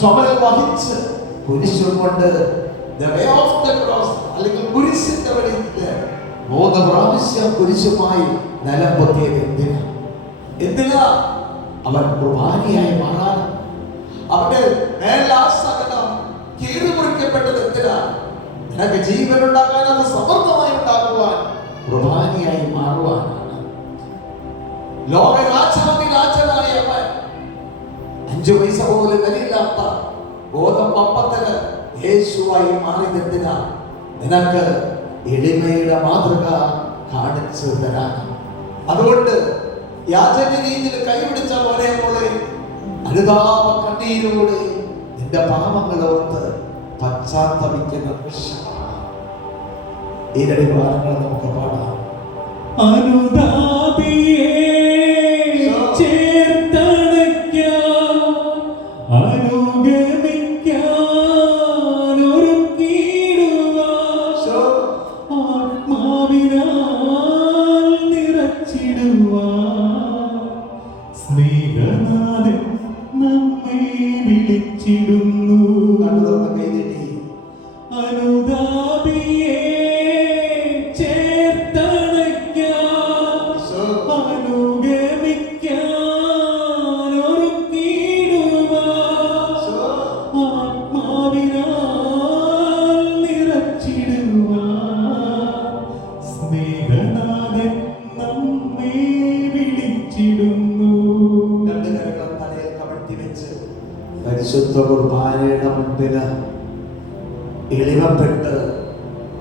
ചുമലിൽ വഹിച്ച് കുരിശും കൊണ്ട് അല്ലെങ്കിൽ കുരിശിന്റെ വഴിയിൽ 3 പ്രാവശ്യം കുരിശുമായി നിലം പൊത്തിയത് എന്തിനാ? അവൻ കുർബാനിയായി മാറാൻ. അവന്റെ മേലാസകലം കീറുമുറിക്കപ്പെട്ടത് എന്തിനാ? നിനക്ക് ജീവൻ ഉണ്ടാകാൻ, അത് സമൃദ്ധമായി ഉണ്ടാകുവാൻ, കുർബാനിയായി മാറുവാനാണ്. ലോകരാജാവിരാജനായ അവൻ 5 പൈസ പോലും വിലയില്ലാത്ത ഗോതമ്പപ്പത്തിന് യേശുവായി മാറിയതെന്തിനാ? നിനക്ക് എളിമയുടെ മാതൃക കാണിച്ചു തരാൻ. അതുകൊണ്ട് യാചന രീതിയിൽ കൈപിടിച്ച പോലെ അനുതാപ കണ്ണീരോടെ നിന്റെ പാപങ്ങളോർത്ത് പശ്ചാത്തപിക്കുന്ന നിമിഷമാണ്. ഈ 2 ഗാനങ്ങൾ നമുക്ക് പാടാം. അനുതാപിയേ സ്നേഹനാഥൻ നമ്മെ വിളിച്ചിടുന്നു. അനുതാപിയെ ചേർത്തണയ്ക്കാൻ, അനുഗമിക്കാൻ ഒരുക്കിടുവാൻ, ആത്മാവിനാൽ നിറച്ചിടുവാൻ സ്നേഹനാഥൻ നമ്മെ വിളിച്ചിടുന്നു. പരിശുദ്ധ കുർബാനയുടെ മുൻപിൽ എളിമപ്പെട്ട്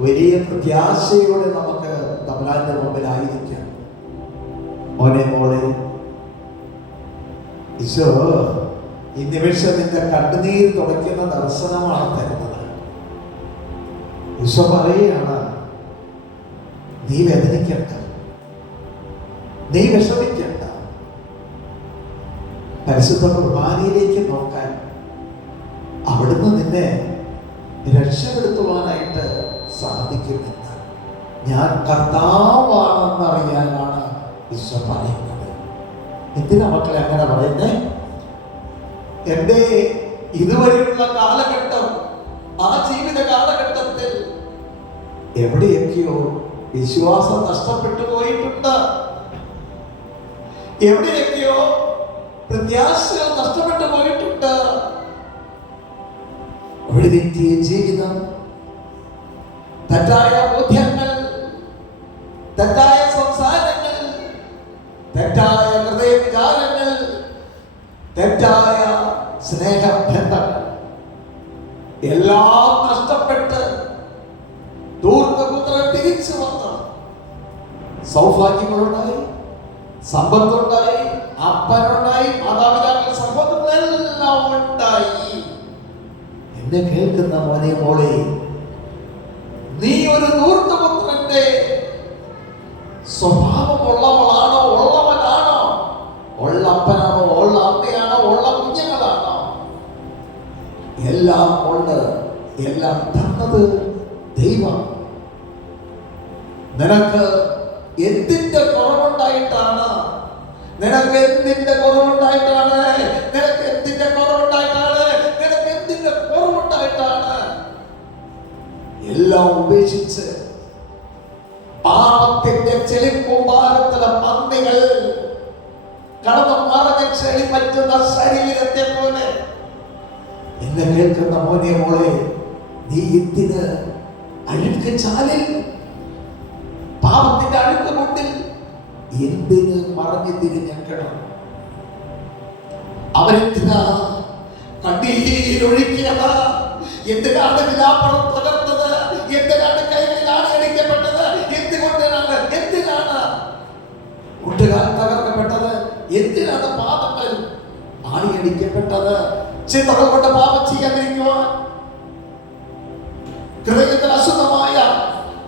വലിയ പ്രത്യാശയോടെ നമുക്ക് തമ്പുരാന്റെ മുമ്പിലായിരിക്കാം. മോനെ മോളെ, ഈശോ ഈ നിമിഷം നിന്റെ കണ്ണുനീർ തുടയ്ക്കുന്ന ദർശനമാണ് തരുന്നത്. ഈശോ പറയുകയാണ്, നീ വേദനിക്കണ്ട, നീ വിഷമിക്കണ്ട. പരിശുദ്ധ കുർബാനയിലേക്ക് നോക്കാൻ, അവിടുന്ന് നിന്നെ രക്ഷപ്പെടുത്തുവാനായിട്ട് സാധിക്കുമെന്ന് ഞാൻ കർത്താവാണെന്നറിയാനാണ് ഈശോ പറയുന്നത്. എന്തിനാ മക്കളെ അങ്ങനെ പറയുന്നേ? എൻ്റെ ഇതുവരെയുള്ള കാലഘട്ടം, ആ ജീവിത കാലഘട്ടത്തിൽ എവിടെയൊക്കെയോ വിശ്വാസം നഷ്ടപ്പെട്ടു പോയിട്ടുണ്ട്, എവിടെയൊക്കെയോ പ്രത്യാശകൾ നഷ്ടപ്പെട്ടു പോയിട്ടുണ്ട്. ഒരു വ്യക്തിയെ ജീവിതം, തെറ്റായ ബോധ്യങ്ങൾ, തെറ്റായ സംസാരങ്ങൾ, തെറ്റായ ഹൃദയ വിചാരങ്ങൾ, തെറ്റായ സ്നേഹബന്ധങ്ങൾ എല്ലാം നഷ്ടപ്പെട്ട് ദൂർത്തപുത്രൻ തിരിച്ചു വന്ന് സൗഭാഗ്യങ്ങളുണ്ടായി, സമ്പത്തുണ്ടായി, അപ്പനുണ്ടായി, മാതാപിതാക്കൾ, സഹോദരങ്ങളെല്ലാം ഉണ്ടായി. എന്നെ കേൾക്കുന്ന മോനെ മോളെ, നീ ഒരു ദൂർത്തപുത്രന്റെ സ്വഭാവമുള്ളവളാണോ, ഉള്ളവനാണോ, ഉള്ള അപ്പനാണോ, ഉള്ള അമ്മയാണോ, ഉള്ള കുഞ്ഞുങ്ങളാണോ? എല്ലാം ഉണ്ട്, എല്ലാം തന്നത് ദൈവം. നിനക്ക് എന്തിന്റെ കുറവുണ്ടായിട്ടാണ്? നിനക്ക് എന്തിന്റെ കുറവുണ്ടായിട്ടാണ്? നിനക്ക് എന്തിന്റെ കുറവുണ്ടായിട്ടാണ്? നിനക്ക് എന്തിന്റെ കുറവുണ്ടായിട്ടാണ്? എല്ലാം ഉപേക്ഷിച്ച് പാപത്തിന്റെ ചെളിക്കൂമ്പാരത്തിലെ പന്നികൾ കടന്നു മറഞ്ഞ ചെളി പറ്റുന്ന ശരീരത്തെ പോലെ എന്നെ കേൾക്കുന്ന മോനെ മോളെ, നീ എന്തിന് അഴുക്ക് ചാലിൽ, പാപത്തിന്റെ അഴുക്ക് മുട്ടിൽ എന്തിന് മറഞ്ഞു തിരിഞ്ഞക്കണം? അവരെന്തിനാ കണ്ണീരൊഴുക്കിയത്? എന്തിനാണ് വിലാപ്പണം തകർത്തത്? എന്തിനാണ് കൈകളിലാണ് അടിക്കപ്പെട്ടത്? എന്തിനാണ് കൂട്ടുകാർ തകർക്കപ്പെട്ടത്? എന്തിനാണ് പാദങ്ങൾ ആണിയടിക്കപ്പെട്ടത്? ചിന്തകൾ കൊണ്ട് പാപം ചെയ്യാതിരിക്കുവാൻ, ഹൃദയത്തിൽ അശുദ്ധമായ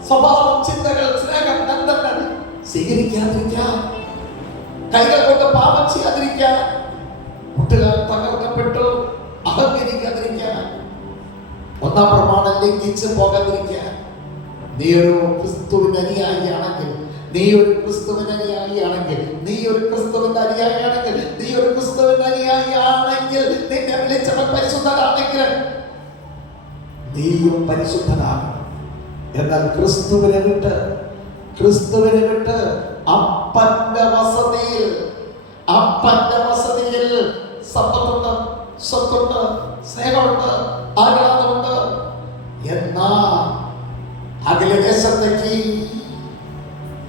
സ്വഭാവം, ചിന്തകൾ, സ്നേഹം, ബന്ധങ്ങൾ സ്വീകരിക്കാതിരിക്കാൻ, കൈകൾ കൊണ്ട് പാപം ചെയ്യാതിരിക്കാൻ, കൂട്ടുകാർ തകർക്കപ്പെട്ടു അഹങ്കരിക്കാതിരിക്കാൻ, 1-ാം പ്രമാണം ലംഘിച്ച് പോകാതിരിക്കാൻ. നീ ഒരു ക്രിസ്തുവിന്റെ അനുയായിയാണെങ്കിൽ, നീ ഒരു ക്രിസ്തുവിന്റെ അനുയായിയാണെങ്കിൽ, നീ ഒരു ക്രിസ്തുവിന്റെ അനുയായിയാണെങ്കിൽ, നീ ഒരു ക്രിസ്തുവിന്റെ അനുയായിയാണെങ്കിൽ, നിന്നെ വിളിച്ചവൻ പരിശുദ്ധനാണ്. നീയും പരിശുദ്ധനാകണം. എന്നാൽ ക്രിസ്തുവിനെ വിട്ട് അപ്പന്റെ വസതിയിൽ സമ്പത്തുണ്ട്, സ്വത്തുണ്ട്, സ്നേഹമുണ്ട്, ആഹ്ലാദമുണ്ട്. എന്നാ അകലെ ദേശത്തേക്ക്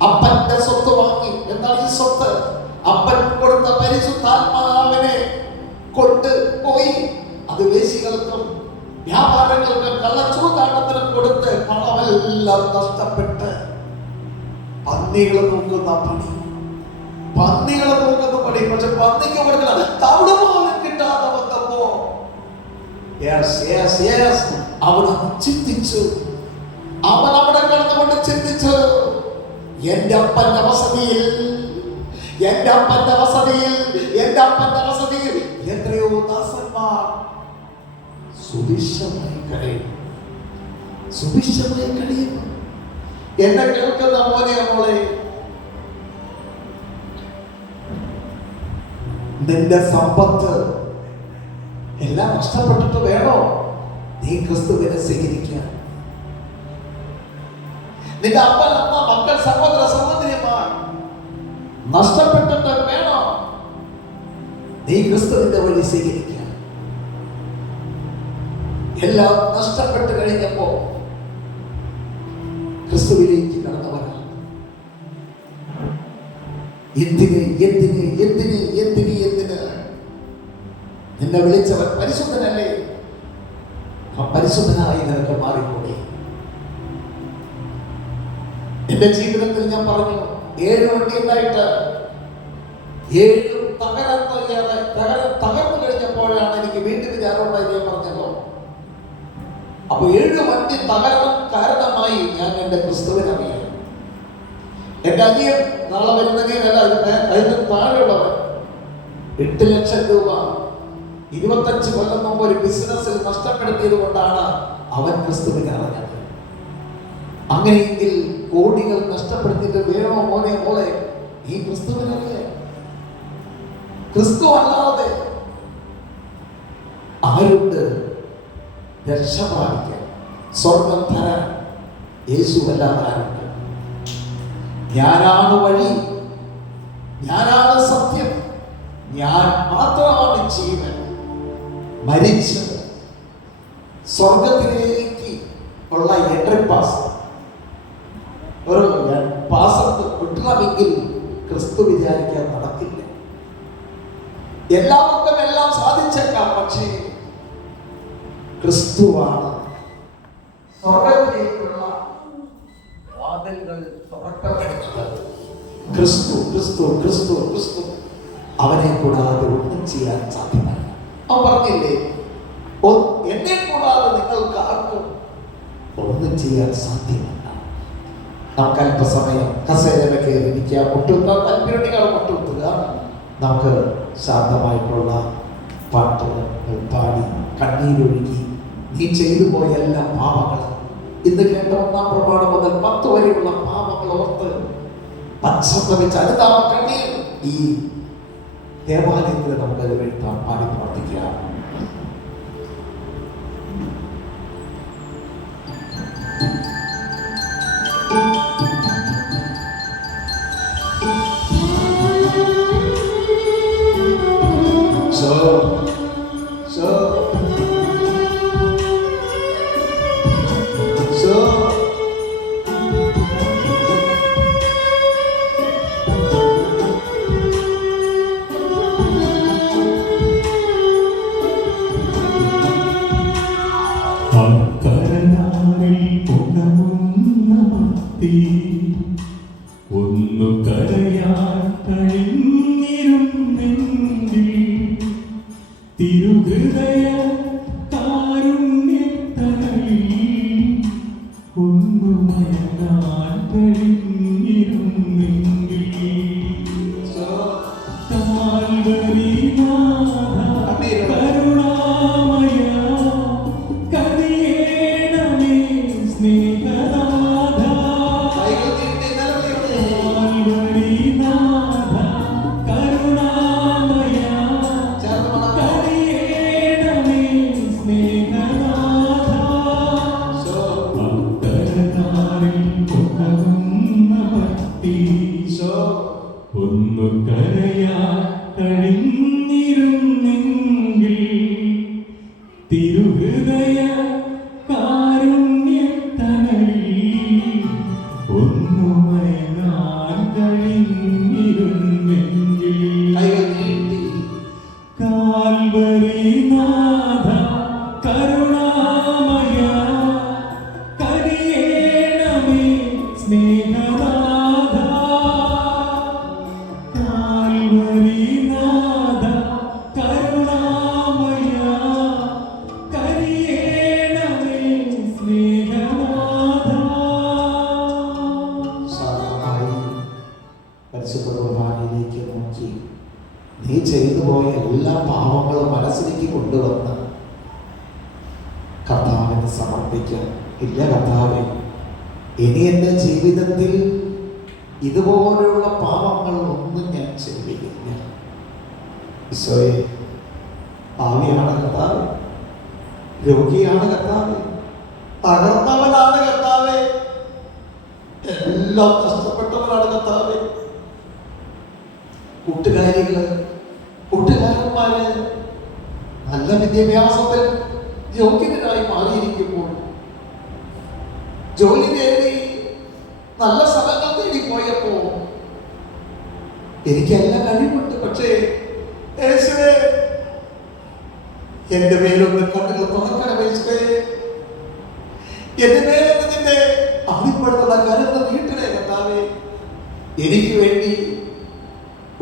അപ്പന്റെ സ്വത്ത് വാങ്ങി. എന്നാൽ ഈ സ്വത്ത് അപ്പൻ കൊടുത്ത പരിശുദ്ധാത്മാവിനെ കൊണ്ടുപോയി അത് വേശികൾക്കും വ്യാപാരങ്ങൾക്കും കള്ളച്ചൂതാട്ടത്തിനും കൊടുത്ത് പണമെല്ലാം നഷ്ടപ്പെട്ട് പന്നികളെ നോക്കുന്ന പണി. പക്ഷെ പന്നിക്ക് കൊടുക്കണം തവിട് പോലും കിട്ടാതെ വന്നപ്പോ അവൻ ചിന്തിച്ചു. അവൻ അവിടെ കിടന്നുകൊണ്ട് ചിന്തിച്ചു, എന്റെ അപ്പന്റെ വസതിയിൽ എത്രയോ ദാസന്മാർ സുഭിക്ഷമായി കഴിയുന്നു. എന്നെ കേൾക്കുന്ന മോളെ, നിന്റെ സമ്പത്ത് എല്ലാം നഷ്ടപ്പെട്ടിട്ട് വേണോ നീ ക്രിസ്തുവിനെ സ്വീകരിക്കാൻ? നിന്റെ അപ്പൻ, അമ്മ, മക്കൾ, സഹോദര സഹോദരിമാർ നഷ്ടപ്പെട്ടിട്ട് വേണോ നീ ക്രിസ്തുവിന്റെ വഴി സ്വീകരിക്കാൻ? എല്ലാം നഷ്ടപ്പെട്ട് കഴിഞ്ഞപ്പോ ക്രിസ്തുവിലേക്ക് കടന്നു വരാം. എന്തിന് നിന്നെ വിളിച്ചവൻ പരിശുദ്ധനല്ലേ? ആ പരിശുദ്ധനായി നിനക്ക് മാറിക്കൂടെ? എന്റെ ജീവിതത്തിൽ ഞാൻ പറഞ്ഞു, 7 വണ്ടി ഉണ്ടായിട്ട് 7 തകർന്നു കഴിഞ്ഞപ്പോഴാണ് എനിക്ക് വീണ്ടും വിചാരമുണ്ടായി. ഞാൻ പറഞ്ഞല്ലോ, അപ്പൊ 7 വണ്ടി തകർന്ന കാരണമായി ഞാൻ എന്റെ ക്രിസ്തുവിനറിയാം. എന്റെ അനിയൻ നാളെ വരുന്നതിനല്ല, അതിന് താഴെയുള്ളവൻ 8 ലക്ഷം രൂപ 25 കൊല്ലം മുമ്പ് ഒരു ബിസിനസ്സിൽ നഷ്ടപ്പെടുത്തിയത് കൊണ്ടാണ് അവൻ ക്രിസ്തുവിനെ അറിഞ്ഞത്. അങ്ങനെയെങ്കിൽ കോടികൾ നഷ്ടപ്പെടുത്തിയിട്ട് വേണോ മോളെ ഈ ക്രിസ്തുവിനറിയാം? ക്രിസ്തു അല്ലാതെ ആരുണ്ട് രക്ഷ പ്രാപിക്കാൻ, സ്വർഗം തരാൻ? യേശു അല്ലാതെ ആരുണ്ട്? ഞാനാണ് വഴി, ഞാനാണ് സത്യം, ഞാൻ മാത്രമാണ് ജീവൻ. മരിച്ച് സ്വർഗത്തിലേക്ക് ഉള്ള എൻട്രി പാസ്, ഒരു പാസ് കിട്ടണമെങ്കിൽ ക്രിസ്തു വിചാരിക്കാൻ നടക്കില്ല. എല്ലാവർക്കും എല്ലാം സാധിച്ചേക്കാം, പക്ഷേ ക്രിസ്തുവാണ് സ്വർഗത്തിലേക്കുള്ള വാതിലുകൾ തുറക്കപ്പെടുന്നത്. ക്രിസ്തു അവനെ കൂടാതെ ഒന്നും ചെയ്യാൻ സാധ്യമല്ല. അവൻ പറഞ്ഞില്ലേ, എന്നെ കൂടാതെ നിങ്ങൾക്ക് ആർക്കും ഒന്നും ചെയ്യാൻ സാധ്യമല്ല. നമുക്ക് അല്പസമയം കസേരയിൽ കയറി ഇരിക്കുക, മുട്ടുകുത്തുക. നമുക്ക് ശാന്തമായിട്ടുള്ള പാട്ടുകൾ പാടി കണ്ണീരൊഴുകി നീ ചെയ്തു പോയ എല്ലാ പാപങ്ങളും, ഇന്ന് കേട്ട 1-ാം പ്രമാണം മുതൽ 10 വരെയുള്ള പാപങ്ങൾ ഓർത്ത് പശ്ചാത്തപിച്ച് അനുതാപ കണ്ണീർ ഈ ദേവാലയത്തിൽ നമുക്കത് വേണ്ടാം പാടി പ്രാർത്ഥിക്കുക. ഒന്നു കരയാൻ കഴിഞ്ഞിരുന്നെങ്കിൽ തിരുഹൃദയ കാരുണ്യത്തണലിൽ ഒന്നു മയങ്ങാൻ കഴിഞ്ഞിരുന്നെങ്കിൽ കാൽവരിനാഥ കരുണാമയ കനിയേണമേ സ്നേഹനാഥ കാൽവരിനാഥ കരുണാമയ കനിയേണമേ സ്നേഹനാഥ തിരുഹൃദയ കാരുണ്യത്തണലിൽ ഒന്നുമയങ്ങാൻ കഴിഞ്ഞിരുന്നെങ്കിൽ കൈകൾ നീട്ടി കാൽവരി നാഥ കരുണാമയ കനിയേണമേ സ്നേഹനാഥ കാൽവരി നാഥ കരുണാമയ കനിയേണമേ സ്നേഹനാഥ. ശാന്തമായി പരിശുദ്ധ കുർബാനയിലേക്ക് നോക്കി നീ ചെയ്തു പോയ എല്ലാ പാവങ്ങളും മനസ്സിലേക്ക് കൊണ്ടുവന്ന് കർത്താവിന് സമർപ്പിക്കാം. ഇല്ല കർത്താവേ, ഇനി എൻ്റെ ജീവിതത്തിൽ ഇതുപോലെയുള്ള പാവങ്ങൾ ഒന്നും ഞാൻ ചെയ്യില്ല. ഈശോയെ, പാവിയാണ് കർത്താവേ, രോഗിയാണ് കർത്താവേ, തകർന്നവനാണ് കർത്താവേ, എല്ലാം നഷ്ടപ്പെട്ടവനാണ് കർത്താവേ. കൂട്ടുകാരന്മാര് നല്ല വിദ്യാഭ്യാസത്തിൽ യോഗ്യതരായി മാറിയിരിക്കുമ്പോൾ, ജോലി തേടി നല്ല സ്ഥലങ്ങൾ തേടി പോയപ്പോ എനിക്കെല്ലാം കഴിവുണ്ട്. പക്ഷേ യേശുവേ, എന്റെ മേലൊന്ന് കണ്ണുകൾ തുറക്കണം യേശുവേ, എന്റെ മേലൊന്ന് നിന്റെ അടിപ്പെടുത്തുന്ന കരുന്ന് നീട്ടണേ കർത്താവേ. എനിക്ക് വേണ്ടി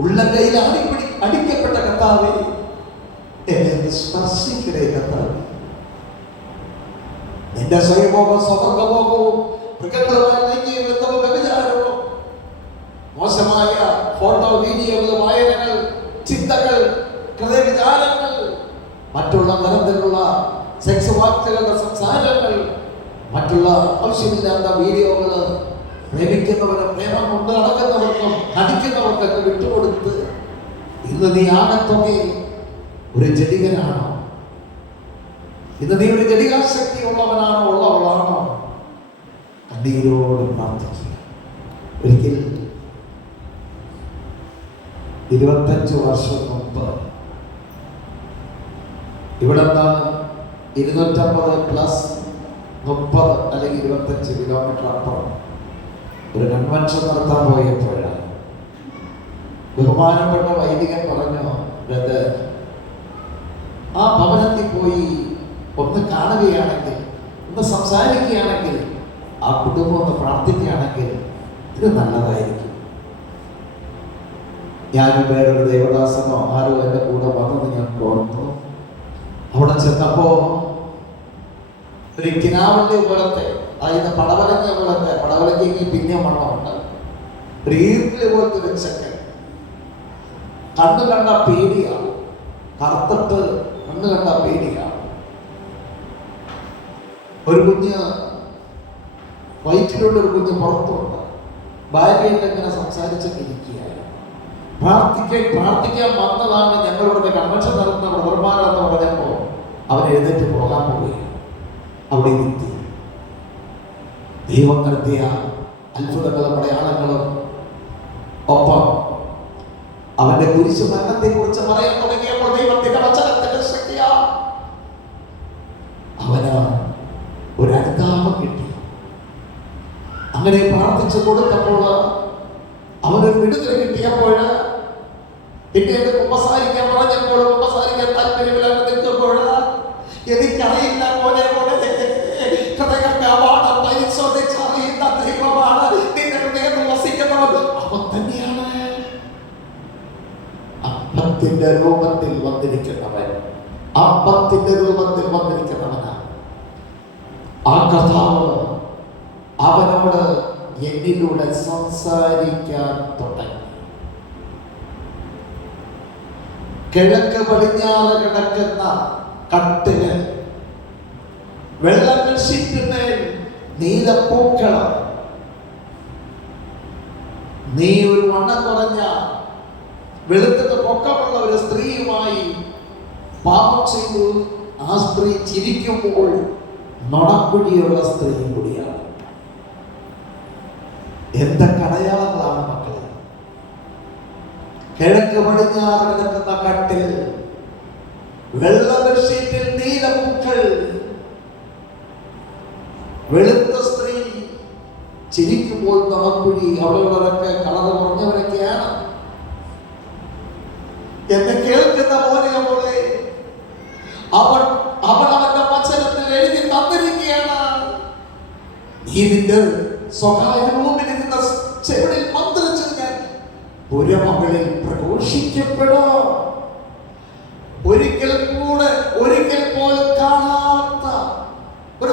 ഉള്ള കയ്യിൽ അടിക്കപ്പെട്ട കർത്താവേ, എന്നെ സ്പർശിക്കണേ കർത്താവേ. നിന്റെ സ്വയമോഹവും സ്വവർഗമോഹവും മൃഗങ്ങളുമായി ലൈംഗിക ബന്ധവും വ്യഭിചാരവും മോശമായ ഫോട്ടോ വീഡിയോകൾ, വായനകൾ, ചിന്തകൾ, ഹൃദയവിചാരങ്ങൾ, മറ്റുള്ള തരത്തിലുള്ള സെക്സ് വാക്കുകളുടെ സംസാരങ്ങൾ, മറ്റുള്ള ആവശ്യമില്ലാത്ത വീഡിയോകൾ, പ്രേമിക്കുന്നവരും പ്രേമം കൊണ്ട് നടക്കുന്നവർക്കും നടിക്കുന്നവർക്കൊക്കെ വിട്ടുകൊടുത്ത് ഇന്ന് നീ ആകത്തൊക്കെ ഒരു ജഡികനാണോ? ഇന്ന് നീ ഒരു ജഡികാശക്തി ഉള്ളവനാണോ, ഉള്ളവളാണോ? കണ്ണീരോട് പ്രാർത്ഥിക്കുക. ഒരിക്കൽ 25 വർഷം മുമ്പ് ഇവിടെ നിന്ന് 250+30 അല്ലെങ്കിൽ 25 കിലോമീറ്റർ അപ്പുറം ഒരു കൺവെൻഷൻ നടത്താൻ പോയപ്പോഴാണ് ബഹുമാനപ്പെട്ട വൈദികൻ പറഞ്ഞു, ബ്രദർ, ആ ഭവനത്തിൽ പോയി ഒന്ന് കാണുകയാണെങ്കിൽ, ഒന്ന് സംസാരിക്കുകയാണെങ്കിൽ, ആ കുടുംബം ഒന്ന് പ്രാർത്ഥിക്കുകയാണെങ്കിൽ ഇത് നല്ലതായിരിക്കും. ഞാനും വേറൊരു ദേവദാസനോ ആരോ എൻ്റെ കൂടെ വന്നത് ഞാൻ ഓർത്തു. അവിടെ ചെന്നപ്പോ ഒരു കിനാവള്ളി പോലത്തെ, അതായത് പടവലങ്ങ പോലത്തെ, പടവലങ്ങി പിന്നെ വണ്ണമുണ്ട്, ഒരു ഈർക്കിളി പോലത്തെ ഒരു ചെക്കൻ, കണ്ണു കണ്ട പേടിയാണ്, കറുത്തിട്ട് കണ്ണു കണ്ട പേടിയാണ്. ഒരു കുഞ്ഞ് വയറ്റിലുള്ള ഒരു കുഞ്ഞ് പുറത്തുണ്ട്. ഭാര്യയായിട്ട് ഇങ്ങനെ സംസാരിച്ചൊക്കെ ഇരിക്കുകയായിരുന്നു. പ്രാർത്ഥിക്കാൻ വന്നതാണ്. ഞങ്ങളിവിടെ കൺവെൻഷൻ നടത്തുന്ന ബ്രദർമാരെന്ന് പറഞ്ഞപ്പോൾ അവൻ എഴുന്നേറ്റ് പോകാൻ പോവുകയാണ്. അവിടെ എത്തി ദൈവം നടത്തിയ അത്ഭുതങ്ങളും അടയാളങ്ങളും ഒപ്പം അവന്റെ കുരിശു മരണത്തെ കുറിച്ച് പറയാൻ തുടങ്ങിയപ്പോൾ ദൈവത്തിന്റെ വചനത്തിന്റെ ശക്തിയാ അവന് ഒരു അനുതാപം കിട്ടി. അങ്ങനെ പ്രാർത്ഥിച്ചു കൊടുത്തപ്പോൾ അവനൊരു വിടുതൽ കിട്ടിയപ്പോൾ, പിന്നീട് കുമ്പസാരിക്കാൻ പറഞ്ഞപ്പോൾ കുമ്പസാരിക്കാൻ താല്പര്യമില്ല നിൽക്കുമ്പോൾ, എനിക്കറിയില്ല പോലെ പരിശോധിച്ചറിയുന്ന ദൈവമാണ് നിന്റെ ഹൃദയം വസിക്കുന്നവർ. അവൻ തന്നെയാണ് അപ്പത്തിന്റെ രൂപത്തിൽ വന്നിരിക്കുന്നവൻ. അപ്പത്തിന്റെ രൂപത്തിൽ വന്നിരിക്കുന്നവനാണ് ആ കർത്താവ്. അവനോട് എന്നിലൂടെ സംസാരിക്കാൻ തുടങ്ങി. കിഴക്ക് പടിഞ്ഞാറ് കിടക്കുന്ന കട്ടില്, വെള്ളങ്ങൾ ഷീറ്റിന്മേൽ നീലപ്പൂക്കളം, നീ ഒരു വണ്ണം കുറഞ്ഞ വെളുത്തിട്ട് പൊക്കമുള്ള ഒരു സ്ത്രീയുമായി പാപം ചെയ്തു. ആ സ്ത്രീ ചിരിക്കുമ്പോൾ നുണക്കുഴിയുള്ള സ്ത്രീയും കൂടിയാണ്. എന്തൊക്കെ അടയാളങ്ങളാണ് മക്കളെ! കിഴക്ക് പടിഞ്ഞാറ് കിടക്കുന്ന കട്ടിൽ വെള്ള ബെഡ്ഷീറ്റിൽ നീലപ്പൂക്കൾ, വെളുത്ത സ്ത്രീ ചിരിക്കുമ്പോൾ നവക്കുഴി. അവിടെയുള്ളവരൊക്കെ കളർ കുറഞ്ഞവരൊക്കെയാണ്. എന്നെ കേൾക്കുന്ന മോനെ, അവൻ അവന്റെ വചനത്തിൽ എഴുതി തന്നിരിക്കുകയാണ്. നീ നിന്റെ സ്വകാര്യ റൂമിൽ ഇരുന്ന ചെവിടിൽ മന്ത്രിച്ച് പുരമകളിൽ പ്രഘോഷിക്കപ്പെടോ. ഒരിക്കൽ പോലും കാണാത്ത ഒരു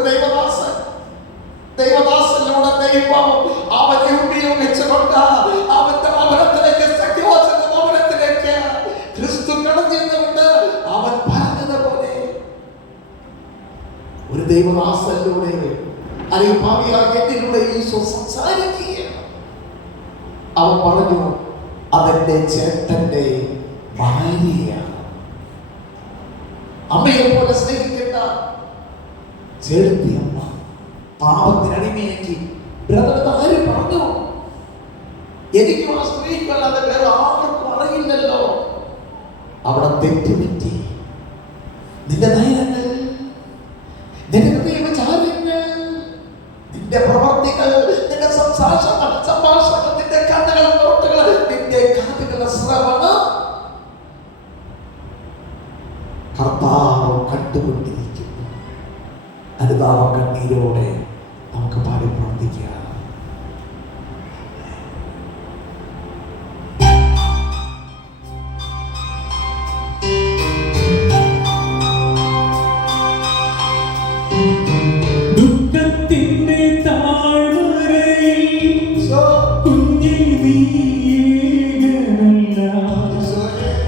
ദൈവദാസനിലൂടെ ദൈവം അവനെ ഉപയോഗിച്ചുകൊണ്ട് അവന്റെ ഭവനത്തിലേക്ക്, സഖ്യവാസന്റെ ഭവനത്തിലേക്ക് ക്രിസ്തു കടന്നിരുന്നുകൊണ്ട് അവൻ പറഞ്ഞതുപോലെ ഒരു ദൈവദാസനിലൂടെ അല്ലെങ്കിൽ ഭാവിയായ എന്നിലൂടെ ഈശോ സംസാരിക്കുകയാണ്. അവൻ പറഞ്ഞു, അവന്റെ ചേട്ടന്റെ ഭാര്യയാണ്. അമ്മയെ പോലെ സ്നേഹിക്കേണ്ട ചേർത്തി അമ്മ പാപത്തിനടിമയാക്കി. ബ്രദർ ആര് പറഞ്ഞു? എനിക്കും ആ സ്ത്രീക്കല്ലാതെ വേറെ ആർക്കും അറിയില്ലല്ലോ. അവിടെ തെറ്റുപറ്റി. നിന്റെ നയനങ്ങൾ, നിന്റെ ഹൃദയവിചാരങ്ങൾ, നിന്റെ പ്രവർത്തികൾ, നിന്റെ സംഭാഷണങ്ങൾ, നിന്റെ കണ്ണുകൾ, നോട്ടുകൾ, നിന്റെ കാതുകളുടെ ശ്രവണം കർത്താവ് കണ്ടുകൊണ്ടിരിക്കുന്നു. അനുതാപ കണ്ണീരോടെ നമുക്ക് പാടി പ്രാർത്ഥിക്കാം. ദുഃഖത്തിന്റെ താഴ്വരയിൽ കുഞ്ഞിൽ നീയേകനല്ല.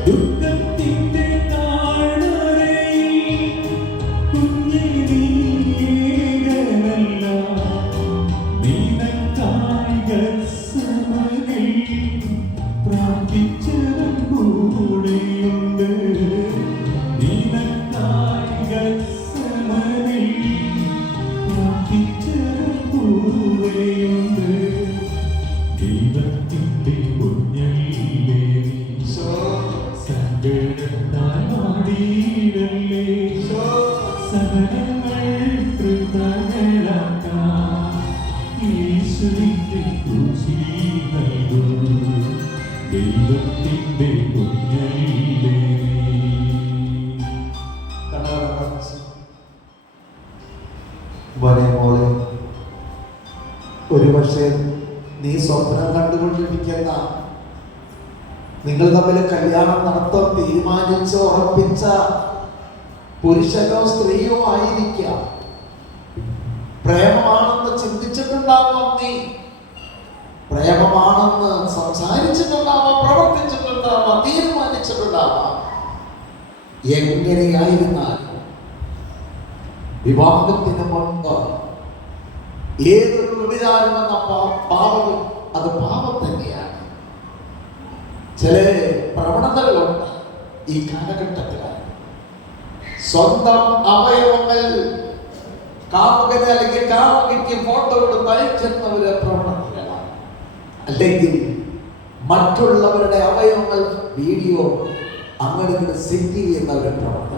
ദുഃഖത്തിന്റെ താഴ്വരയിൽ കുഞ്ഞിൽ നീയേകനല്ല. നീനക്കായി ഗത്സമനിൽ പ്രാർത്ഥിച്ചവൻ കൂടെയുണ്ട്. നീനക്കായി ഗത്സമനിൽ കൂടെയുണ്ട്. ദൈവത്തിന്റെ കുഞ്ഞിലേ സങ്കടത്താൽ മാടിയിടല്ലേ. സഹനങ്ങൾ കൃതങ്ങളാക്കാം യേശുവിന്റെ ക്രൂശിൽ നൽകൂ. ദൈവത്തിന്റെ കുഞ്ഞിലേ മോളെ, ഒരുപക്ഷെ നീ സ്വപ്നം കണ്ടുകൊണ്ടിരിക്കുന്ന, നിങ്ങൾ തമ്മിൽ കല്യാണം നടത്താൻ തീരുമാനിച്ച് ഉറപ്പിച്ച പുരുഷനോ സ്ത്രീയോ ആയിരിക്കാം. പ്രേമമാണെന്ന് ചിന്തിച്ചിട്ടുണ്ടാവാം, നീ പ്രേമമാണെന്ന് സംസാരിച്ചിട്ടുണ്ടാവാം, പ്രവർത്തിച്ചിട്ടുണ്ടാവാം, തീരുമാനിച്ചിട്ടുണ്ടാവാം. എങ്ങനെയായിരുന്നാലും വിവാഹത്തിന് മുൻപ് ഏതൊരു വ്യഭിചാരമെന്ന പാപവും അത് പാപം തന്നെയാണ്. ചില പ്രവണതകളുണ്ട് ഈ കാലഘട്ടത്തിൽ. സ്വന്തം അവയവങ്ങൾ കാമുകന് അല്ലെങ്കിൽ കാമുകിക്ക് ഫോട്ടോ എടുത്ത് അയക്കുന്നവരെ പ്രവണതകളാണ്. അല്ലെങ്കിൽ മറ്റുള്ളവരുടെ അവയവങ്ങൾ വീഡിയോ അങ്ങനെ സെറ്റ് ചെയ്യുന്നവരെ പ്രവർത്തനം.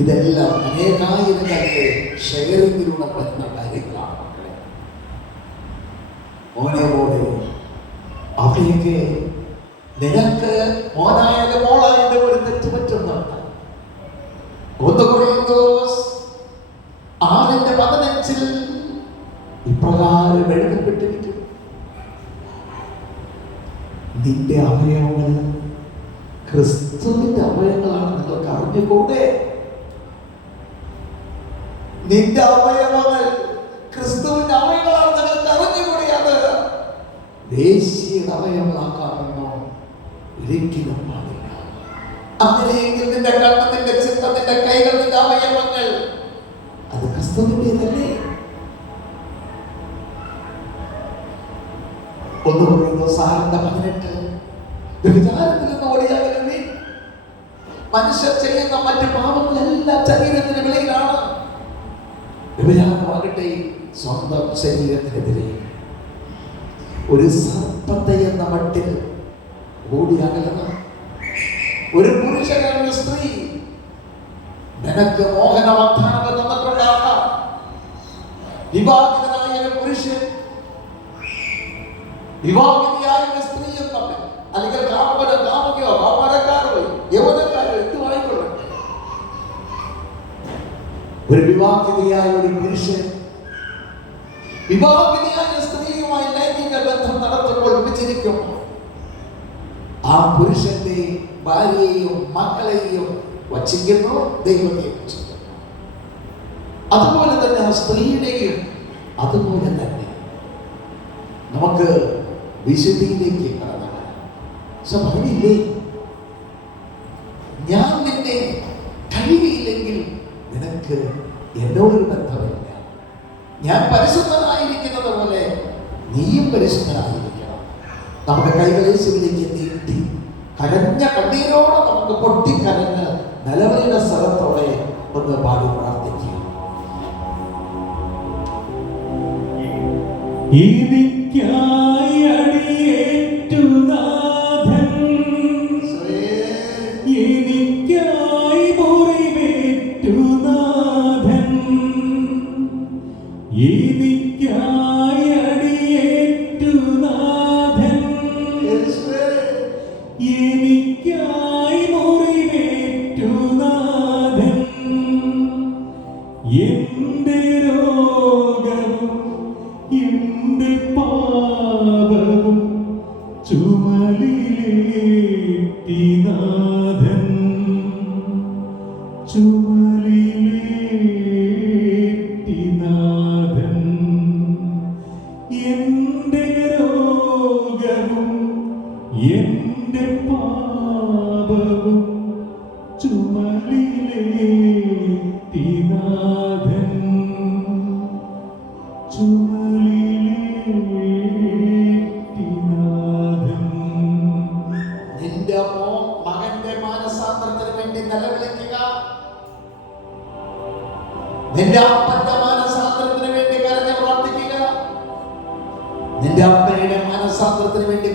ഇതെല്ലാം അനേകായിരങ്ങളുടെ ഷെയറിങ്ങിലൂടെ വരുന്ന കാര്യങ്ങളാണ്. മോനെ അവിടെയൊക്കെ നിനക്ക് മോനായാലും മോളായാലും ഒരു തെറ്റ് പറ്റുന്നുണ്ട്. 1 കൊരിന്ത്യർ 6:15 ഇപ്രകാരം എഴുതപ്പെട്ടിരിക്കും, നിന്റെ അവയവങ്ങൾ ക്രിസ്തുവിന്റെ അവയവങ്ങളാണ്. നിങ്ങൾക്ക് അറിഞ്ഞുകൂടെ? നിന്റെ അവയവങ്ങൾ ക്രിസ്തുവിന്റെ അവയവങ്ങളാണ്. നിങ്ങൾക്ക് അറിഞ്ഞുകൂടെ? അത് ദേശീയ അവയവങ്ങളാക്കാമെന്നോ ഒരിക്കലും പാടില്ല. അങ്ങനെയെങ്കിൽ നിന്റെ കണ്ണ്, നിന്റെ ചിന്ത, നിന്റെ കൈകൾ, നിന്റെ അവയവങ്ങൾ അത് ക്രിസ്തുവിന്റേതല്ലേ? 1 കൊരിന്ത്യർ 6:18 വ്യഭിചാരത്തിൽ നിന്ന് ഓടിയാകലുമീൻ. മനുഷ്യർ ചെയ്യുന്ന മറ്റു പാപങ്ങളെല്ലാം ശരീരത്തിന് വിളയിലാണ്. വ്യഭിചാരമാകട്ടെ സ്വന്തം ശരീരത്തിനെതിരെ ഒരു സർപ്പത്തെ എന്ന മട്ടിൽ ഓടിയാകലാണ്. ഒരു പുരുഷൻ ഒരു സ്ത്രീ നിനക്ക് മോഹന വാഗ്ദാനങ്ങൾ തന്നിട്ടുണ്ടാകാം. വിവാഹിതനായ ഒരു പുരുഷൻ വിവാഹിതയായ ഒരു സ്ത്രീയും തമ്മിൽ, അല്ലെങ്കിൽ കാമകനോ കാമുകയോ കാമരക്കാരോ യൗവനക്കാരോ എന്തുമായിക്കൊള്ളട്ടെ, ഒരു വിവാഹിതയായ ഒരു പുരുഷൻ വിവാഹിതയായ സ്ത്രീയുമായി ലൈംഗിക ബന്ധം നടത്തുമ്പോൾ വിചരിക്കുമ്പോൾ ആ പുരുഷന്റെ ഭാര്യയെയും മക്കളെയും വച്ചിരിക്കുന്നു, ദൈവത്തെ വച്ചിരിക്കുന്നു. അതുപോലെ തന്നെ ആ സ്ത്രീയുടെയും അതുപോലെ തന്നെ നമുക്ക് വിശുദ്ധിയിലേക്ക് കടന്നില്ലേ. ഞാൻ നിന്നെ കഴിയുകയില്ലെങ്കിൽ നിനക്ക് എന്നോട് ബന്ധമില്ല. ഞാൻ പരിശുദ്ധനായിരിക്കുന്നത് പോലെ നീയും പരിശുദ്ധനായിരിക്കണം. നമ്മുടെ കൈകൾ യേശുവിലേക്ക് നീട്ടി കരഞ്ഞ കണ്ണീരോടെ നമുക്ക് പൊട്ടിക്കരഞ്ഞ് നിലവിളിയുടെ സ്ഥലത്തോടെ ഒന്ന് പാടി പ്രാർത്ഥിക്കുക. എനിക്കായി അടിയേറ്റു നാഥൻ, എനിക്കായി മുറിവേറ്റു നാഥൻ, എനിക്കായി അടിയേറ്റു നാഥൻ, എനിക്കായി മുറിവേറ്റു നാഥൻ, എന്റെ രോഗവും എന്റെ പാപവും ചുമലിലേറ്റി നാഥൻ, ചുമലിലേറ്റി നാഥൻ, എന്റെ രോഗവും എന്റെ പാപവും ചുമലിലേറ്റി നാഥൻ, നിന്റെ മകന്റെ മാനസാന്തരത്തിന് വേണ്ടി നിലവിളിക്കുക. നിന്റെ അപ്പന്റെ മാനസാന്തരത്തിന് വേണ്ടി കരഞ്ഞ് പ്രാർത്ഥിക്കുക. നിന്റെ അപ്പയുടെ മാനസാന്തരത്തിന് വേണ്ടി